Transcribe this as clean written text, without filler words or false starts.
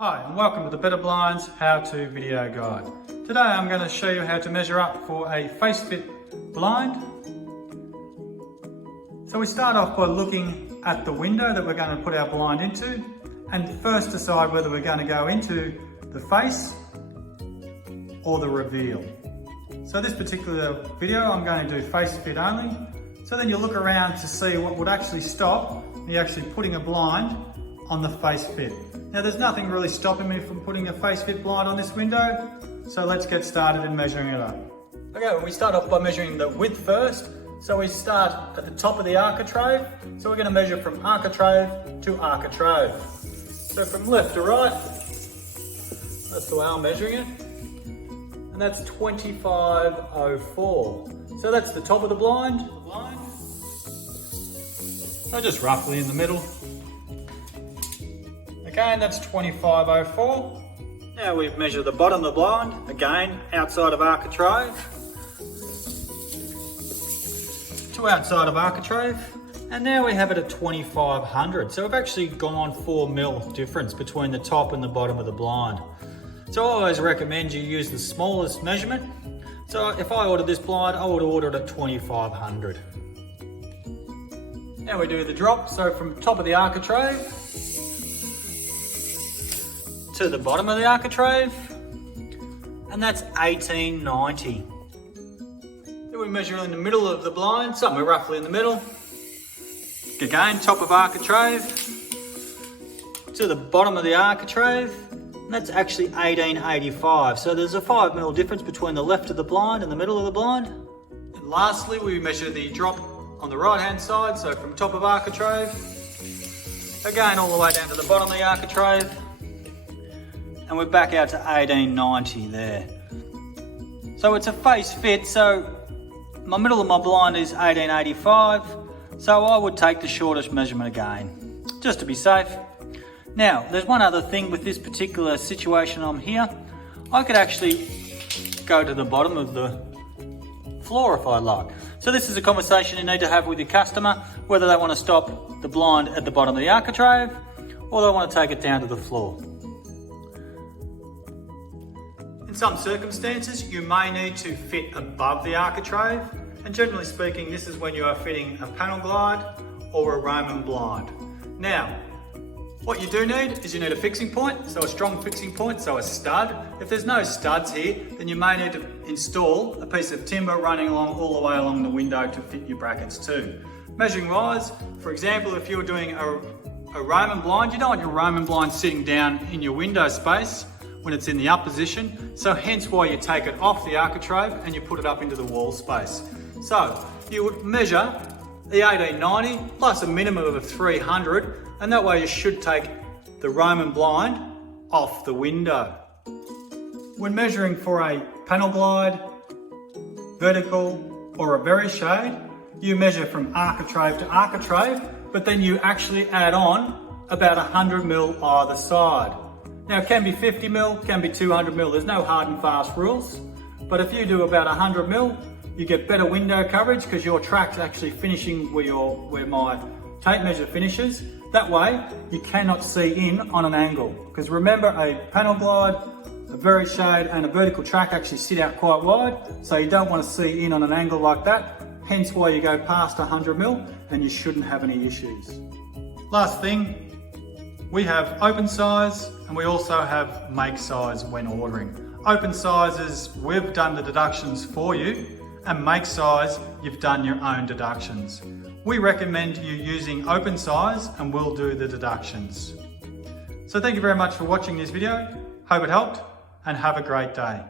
Hi and welcome to the Better Blinds how-to video guide. Today I'm going to show you how to measure up for a face fit blind. So we start off by looking at the window that we're going to put our blind into and first decide whether we're going to go into the face or the reveal. So this particular video I'm going to do face fit only. So then you look around to see what would actually stop me actually putting a blind on the face fit. Now there's nothing really stopping me from putting a face fit blind on this window, so let's get started in measuring it up. Okay, we start off by measuring the width first. So we start at the top of the architrave. So we're going to measure from architrave to architrave. So from left to right, that's the way I'm measuring it. And that's 2504. So that's the top of the blind. So just roughly in the middle. Again, that's 2504. Now we've measured the bottom of the blind, again, outside of architrave to outside of architrave. And now we have it at 2500. So we've actually gone 4mm difference between the top and the bottom of the blind. So I always recommend you use the smallest measurement. So if I ordered this blind, I would order it at 2500. Now we do the drop. So from top of the architrave to the bottom of the architrave, and that's 1890. Then we measure in the middle of the blind, somewhere roughly in the middle. Again, top of architrave to the bottom of the architrave, and that's actually 1885. So there's a 5mm difference between the left of the blind and the middle of the blind. And lastly, we measure the drop on the right hand side, so from top of architrave, again all the way down to the bottom of the architrave, and we're back out to 1890 there. So it's a face fit, so my middle of my blind is 1885, so I would take the shortest measurement again, just to be safe. Now, there's one other thing with this particular situation I'm here. I could actually go to the bottom of the floor if I like. So this is a conversation you need to have with your customer, whether they want to stop the blind at the bottom of the architrave or they want to take it down to the floor. In some circumstances, you may need to fit above the architrave, and generally speaking, this is when you are fitting a panel glide or a Roman blind. Now, what you do need is you need a fixing point, so a strong fixing point, so a stud. If there's no studs here, then you may need to install a piece of timber running along all the way along the window to fit your brackets too. Measuring wise, for example, if you're doing a Roman blind, you don't want your Roman blind sitting down in your window space when it's in the up position, so hence why you take it off the architrave and you put it up into the wall space. So you would measure the 1890 plus a minimum of 300, and that way you should take the Roman blind off the window. When measuring for a panel glide, vertical or a very shade, you measure from architrave to architrave, but then you actually add on about 100mm either side. Now it can be 50mm, can be 200mm, there's no hard and fast rules, but if you do about 100mm, you get better window coverage because your track's actually finishing where my tape measure finishes. That way, you cannot see in on an angle. Because remember, a panel glide, a very shade and a vertical track actually sit out quite wide, so you don't want to see in on an angle like that, hence why you go past 100mm and you shouldn't have any issues. Last thing, we have open size and we also have make size when ordering. Open sizes, we've done the deductions for you, and make size, you've done your own deductions. We recommend you using open size and we'll do the deductions. So thank you very much for watching this video. Hope it helped and have a great day.